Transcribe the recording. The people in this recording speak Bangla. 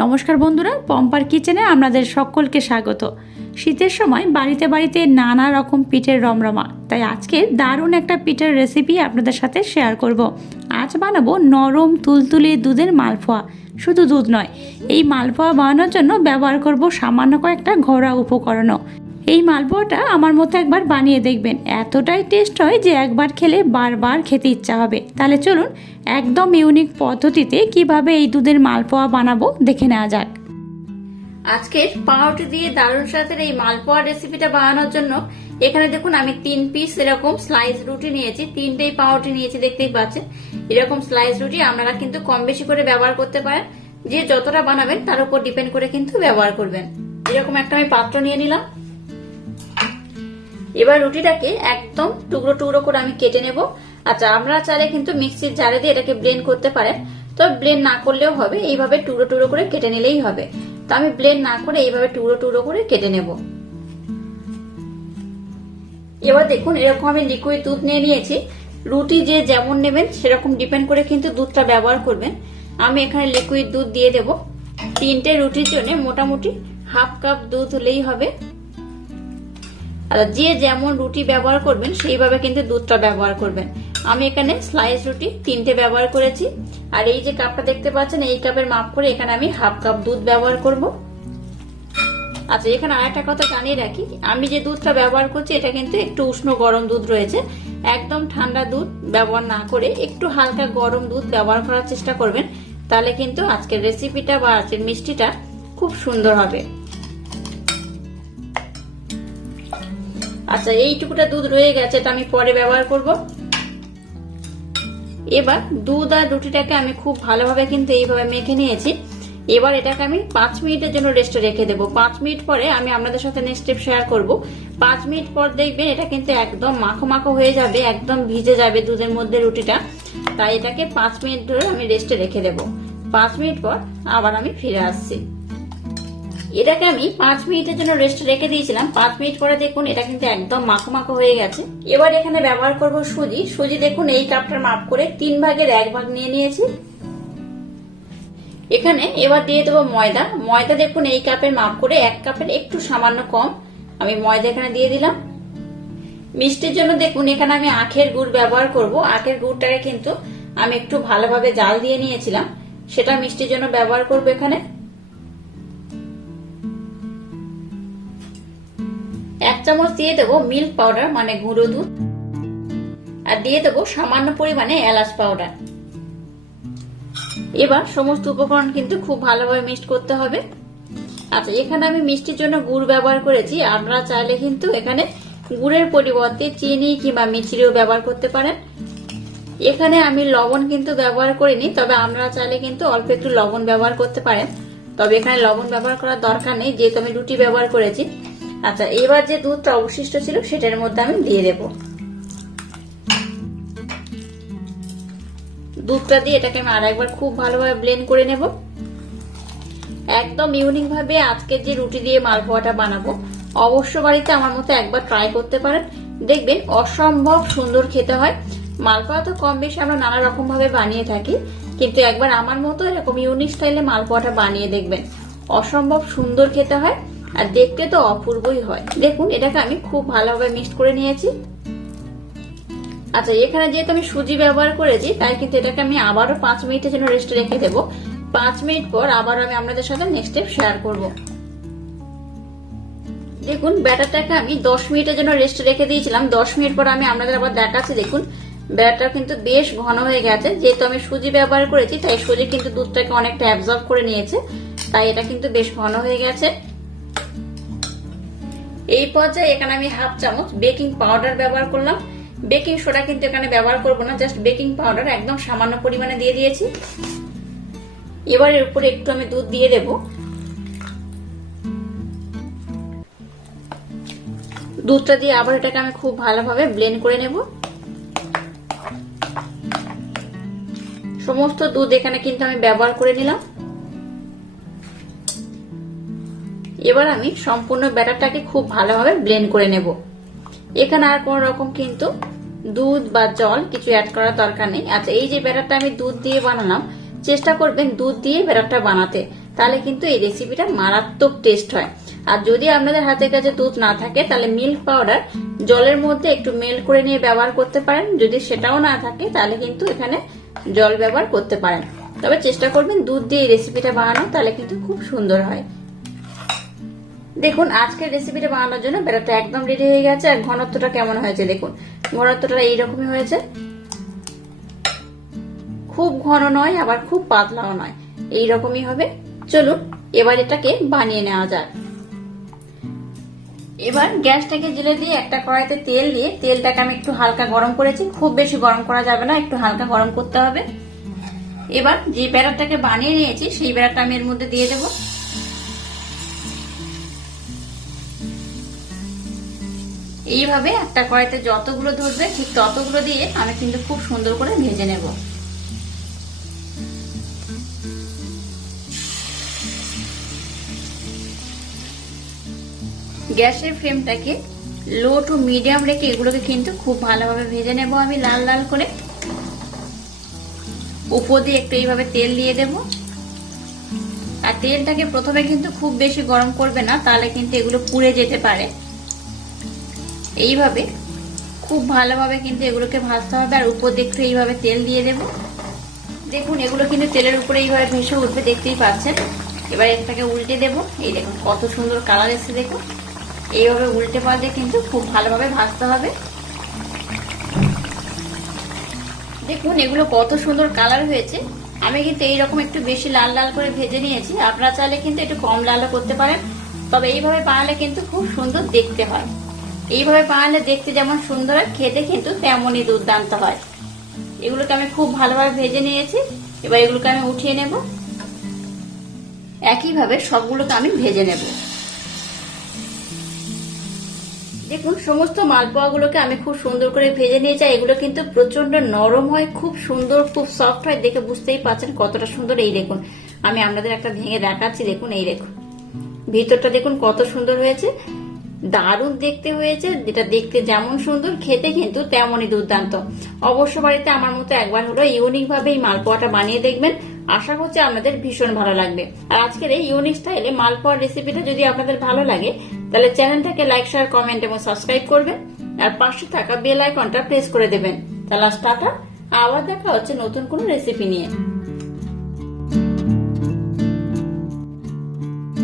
নমস্কার বন্ধুরা, পম্পার কিচেনে আপনাদের সকলকে স্বাগত। শীতের সময় বাড়িতে বাড়িতে নানা রকম পিঠের রমরমা, তাই আজকে দারুণ একটা পিঠের রেসিপি আপনাদের সাথে শেয়ার করব। আজ বানাবো নরম তুলতুলে দুধের মালপোয়া, শুধু দুধ নয়, এই মালপোয়া বানানোর জন্য ব্যবহার করব সামান্য কয়েকটা ঘরোয়া উপকরণও। এই মালপোয়াটা আমার মতো একবার বানিয়ে দেখবেন, এতটাই টেস্ট হয় যে একবার খেলে বারবার খেতে ইচ্ছা হবে। তাহলে চলুন একদম ইউনিক পদ্ধতিতে কীভাবে এই দুধের মালপোয়া বানাবো দেখে নেওয়া যাক। আজকের পাউরুটি দিয়ে দারুণ স্বাদের এই মালপোয়া রেসিপিটা বানানোর জন্য এখানে দেখুন, আমি তিন পিস এরকম স্লাইস রুটি নিয়েছি, তিনটেই পাউরুটি নিয়েছি, দেখতেই পাচ্ছেন। এরকম স্লাইস রুটি আপনারা কিন্তু কম বেশি করে ব্যবহার করতে পারেন। যে যতটা বানাবেন তার উপর ডিপেন্ড করে কিন্তু ব্যবহার করবেন। এরকম একটা আমি পাত্র নিয়ে নিলাম। এবার রুটিটাকে একদম টুকরো টুকরো করে আমি কেটে নেব। আচ্ছা আমরা চাইলে কিন্তু মিক্সির জারে দিয়ে এটাকে ব্লেন্ড করতে পারেন। তো ব্লেন্ড না করলেও হবে, এইভাবে টুকরো টুকরো করে কেটে নিলেই হবে। তো আমি ব্লেন্ড না করে এইভাবে টুকরো টুকরো করে কেটে নেব। এবার দেখুন, এরকম আমি লিকুইড দুধ নিয়ে নিয়েছি। রুটি যে যেমন নেবেন, সেরকম ডিপেন্ড করে কিন্তু দুধটা ব্যবহার করবেন। আমি এখানে লিকুইড দুধ দিয়ে দেব। তিনটে রুটির জন্য মোটামুটি হাফ কাপ দুধ হলেই হবে। আর যে যেমন রুটি ব্যবহার করবেন, সেইভাবে কিন্তু দুধটা ব্যবহার করবেন। আমি এখানে স্লাইস রুটি তিনটে ব্যবহার করেছি। আর এই যে কাপটা দেখতে পাচ্ছেন, এই কাপের মাপ করে এখানে আমি হাফ কাপ দুধ ব্যবহার করব। আচ্ছা এখানে আরেকটা কথা জানিয়ে রাখি। আমি যে দুধটা ব্যবহার করছি, এটা কিন্তু একটু উষ্ণ গরম দুধ রয়েছে। একদম ঠান্ডা দুধ ব্যবহার না করে একটু হালকা গরম দুধ ব্যবহার করার চেষ্টা করবেন। তাহলে কিন্তু আজকের রেসিপিটা বা আজকের মিষ্টিটা খুব সুন্দর হবে। আচ্ছা এইটুকুটা দুধ রয়ে গেছে, এটা আমি পরে ব্যবহার করব। এবার দুধ আর রুটিটাকে আমি খুব ভালোভাবে কিন্তু এইভাবে মেখে নিয়েছি। এবার এটাকে আমি পাঁচ মিনিটের জন্য রেস্টে রেখে দেবো। পাঁচ মিনিট পরে আমি আপনাদের সাথে নেক্সট স্টেপ শেয়ার করব। পাঁচ মিনিট পর দেখবেন এটা কিন্তু একদম মাখো মাখো হয়ে যাবে, একদম ভিজে যাবে দুধের মধ্যে রুটিটা। তাই এটাকে পাঁচ মিনিট ধরে আমি রেস্টে রেখে দেবো। পাঁচ মিনিট পর আবার আমি ফিরে আসছি। এটাকে আমি পাঁচ মিনিটের জন্য রেস্ট রেখে দিয়েছিলাম। পাঁচ মিনিট পরে দেখুন, এটা কিন্তু একদম মাখো মাখো হয়ে গেছে। এবার এখানে ব্যবহার করব সুজি। সুজি দেখুন, এই কাপটার মাপ করে তিন ভাগের এক ভাগ নিয়ে নিয়েছি। এখানে এবার দিয়ে দেবো ময়দা। ময়দা দেখুন, এই কাপের মাপ করে এক কাপের একটু সামান্য কম। আমি ময়দা এখানে দিয়ে দিলাম। মিষ্টির জন্য দেখুন, এখানে আমি আখের গুড় ব্যবহার করব। আখের গুড়টাকে কিন্তু আমি একটু ভালোভাবে জাল দিয়ে নিয়েছিলাম। সেটা মিষ্টির জন্য ব্যবহার করব এখানে। এক চামচ দিয়ে দেবো মিল্ক পাউডার মানে গুঁড়ো দুধ। আর দিয়ে দেবো সামান্য পরিমাণে এলাচ পাউডার। এবার সমস্ত উপকরণ কিন্তু খুব ভালোভাবে মিক্সড করতে হবে। আচ্ছা এখানে আমি মিষ্টির জন্য গুড় ব্যবহার করেছি। আপনারা চাইলে কিন্তু এখানে গুড়ের পরিবর্তে চিনি কিংবা মিচিরিও ব্যবহার করতে পারেন। এখানে আমি লবণ কিন্তু ব্যবহার করিনি, তবে আমরা চাইলে কিন্তু অল্প একটু লবণ ব্যবহার করতে পারেন। তবে এখানে লবণ ব্যবহার করার দরকার নেই, যেহেতু আমি রুটি ব্যবহার করেছি। আচ্ছা এবার যে দুধটা অবশিষ্ট ছিল, সেটার মধ্যে আমি দিয়ে দেব। দুধটা দিয়ে এটাকে আমি আর একবার খুব ভালোভাবে ব্লেন্ড করে নেব। একদম ইউনিক ভাবে আজকের যে রুটি দিয়ে মালপোয়াটা বানাবো, অবশ্য বাড়িতে আমার মতো একবার ট্রাই করতে পারেন। দেখবেন, অসম্ভব সুন্দর খেতে হয়। মালপোয়া তো কম বেশি আমরা নানা রকম ভাবে বানিয়ে থাকি, কিন্তু একবার আমার মতো এরকম ইউনিক স্টাইলে মালপোয়াটা বানিয়ে দেখবেন। অসম্ভব সুন্দর খেতে হয়। আর দেখতে তো অপূর্বই হয়। দেখুন, এটাকে আমি খুব ভালোভাবে মিক্সড করে নিয়েছি। আচ্ছা এখানে যেহেতু আমি সুজি ব্যবহার করেছি, তাই কিন্তু এটাকে আমি আবারও পাঁচ মিনিটের জন্য রেস্টে রেখে দেবো। পাঁচ মিনিট পর আবার আমি আপনাদের সাথে নেক্সট স্টেপ শেয়ার করব। দেখুন, ব্যাটারটাকে আমি দশ মিনিটের জন্য রেস্ট রেখে দিয়েছিলাম। দশ মিনিট পর আমি আপনাদের আবার দেখাচ্ছি, দেখুন ব্যাটার কিন্তু বেশ ঘন হয়ে গেছে। যেহেতু আমি সুজি ব্যবহার করেছি, তাই সুজি কিন্তু দুধটাকে অনেকটা অ্যাবজর্ব করে নিয়েছে। তাই এটা কিন্তু বেশ ঘন হয়ে গেছে। এই পর্যায়ে এখানে আমি হাফ চামচ বেকিং পাউডার ব্যবহার করলাম। বেকিং সোডা কিন্তু এখানে ব্যবহার করব না, জাস্ট বেকিং পাউডার একদম সামান্য পরিমাণে দিয়ে দিয়েছি। এবার এর উপরে একটু আমি দুধ দিয়ে দেব। দুধটা দিয়ে আবার এটাকে আমি খুব ভালোভাবে ব্লেন্ড করে নেব। সমস্ত দুধ এখানে কিন্তু আমি ব্যবহার করে নিলাম। এবার আমি সম্পূর্ণ ব্যাটারটাকে খুব ভালোভাবে ব্লেন্ড করে নেব। এখানে আর কোন রকম কিন্তু দুধ বা জল কিছু অ্যাড করার দরকার নেই। আচ্ছা এই যে ব্যাটারটা আমি দুধ দিয়ে বানালাম, চেষ্টা করবেন দুধ দিয়ে ব্যাটারটা বানাতে। তাহলে কিন্তু এই রেসিপিটা মারাত্মক টেস্ট হয়। আর যদি আপনাদের হাতের কাছে দুধ না থাকে, তাহলে মিল্ক পাউডার জলের মধ্যে একটু মেল করে নিয়ে ব্যবহার করতে পারেন। যদি সেটাও না থাকে, তাহলে কিন্তু এখানে জল ব্যবহার করতে পারেন। তবে চেষ্টা করবেন দুধ দিয়ে এই রেসিপিটা বানানো, তাহলে কিন্তু খুব সুন্দর হয়। দেখুন, আজকের রেসিপিটা বানানোর জন্য বেড়াটা একদম রেডি হয়ে গেছে আর ঘনত্বটা কেমন হয়েছে দেখুন। ঘনত্বটা এইরকমই হয়েছে। খুব ঘন নয়, আবার খুব পাতলাও নয়। এই রকমই হবে। চলুন, এবার এটাকে বানিয়ে নেওয়া যাক। এবার গ্যাসটাকে জেলে দিয়ে একটা কড়াইতে তেল দিয়ে, তেলটাকে আমি একটু হালকা গরম করেছি। খুব বেশি গরম করা যাবে না, একটু হালকা গরম করতে হবে। এবার যে ব্যাটারটাকে বানিয়ে নিয়েছি, সেই ব্যাটারটা আমি এর মধ্যে দিয়ে দেবো। এইভাবে একটা কড়াইতে যতগুলো ধরবে ঠিক ততগুলো দিয়ে আমি কিন্তু খুব সুন্দর করে ভেজে নেব। গ্যাসের ফ্লেমটাকে লো টু মিডিয়াম রেখে এগুলোকে কিন্তু খুব ভালোভাবে ভেজে নেব আমি লাল লাল করে। উপর দিয়ে একটু এইভাবে তেল দিয়ে দেব। আর তেলটাকে প্রথমে কিন্তু খুব বেশি গরম করবে না, তাহলে কিন্তু এগুলো পুড়ে যেতে পারে। এইভাবে খুব ভালোভাবে কিন্তু এগুলোকে ভাজতে হবে, আর উপর একটু এইভাবে তেল দিয়ে দেব। দেখুন, এগুলো কিন্তু তেলের উপরে এইভাবে ভেসে উঠবে, দেখতেই পাচ্ছেন। এবার এটাকে উল্টে দেব। এই দেখুন, কত সুন্দর কালার এসে দেখুন। এইভাবে উল্টে পাল্টে কিন্তু খুব ভালোভাবে ভাজতে হবে। দেখুন, এগুলো কত সুন্দর কালার হয়েছে। আমি কিন্তু এইরকম একটু বেশি লাল লাল করে ভেজে নিয়েছি। আপনারা চাইলে কিন্তু একটু কম লালও করতে পারেন। তবে এইভাবে বানালে কিন্তু খুব সুন্দর দেখতে হয়। এইভাবে বানালে দেখতে যেমন সুন্দর হয়, খেতে কিন্তু তেমনই দুর্দান্ত হয়। এগুলোকে আমি খুব ভালোভাবে ভেজে নিয়েছি। এবার এগুলোকে আমি উঠিয়ে নেব। একইভাবে সবগুলোকে আমি ভেজে নেব। দেখুন, সমস্ত মালপোয়াগুলোকে আমি খুব সুন্দর করে ভেজে নিয়েছি এগুলো কিন্তু প্রচণ্ড নরম হয়, খুব সুন্দর, খুব সফট হয়। দেখে বুঝতেই পারছেন কতটা সুন্দর। এই দেখুন, আমি আপনাদের একটা ভেঙে দেখাচ্ছি। দেখুন, এই দেখুন। ভিতরটা দেখুন কত সুন্দর হয়েছে। দারুণ দেখতে হয়েছে, যেটা দেখতে যেমন সুন্দর, খেতে কিন্তু তেমনই দুর্দান্ত। অবশ্য বাড়িতে আমার মতো একবার হলো ইউনিক ভাবে এই মালপোয়াটা বানিয়ে দেখবেন, আশা করছি আপনাদের ভীষণ ভালো লাগবে। আর আজকের এই ইউনিক স্টাইলে মালপোয়ার রেসিপিটা যদি আপনাদের ভালো লাগে, তাহলে চ্যানেলটাকে লাইক শেয়ার কমেন্ট এবং সাবস্ক্রাইব করবেন, আর পাশে থাকা বেল আইকনটা প্রেস করে দেবেন। তাহলে টাটা, আবার দেখা হচ্ছে নতুন কোনো রেসিপি নিয়ে।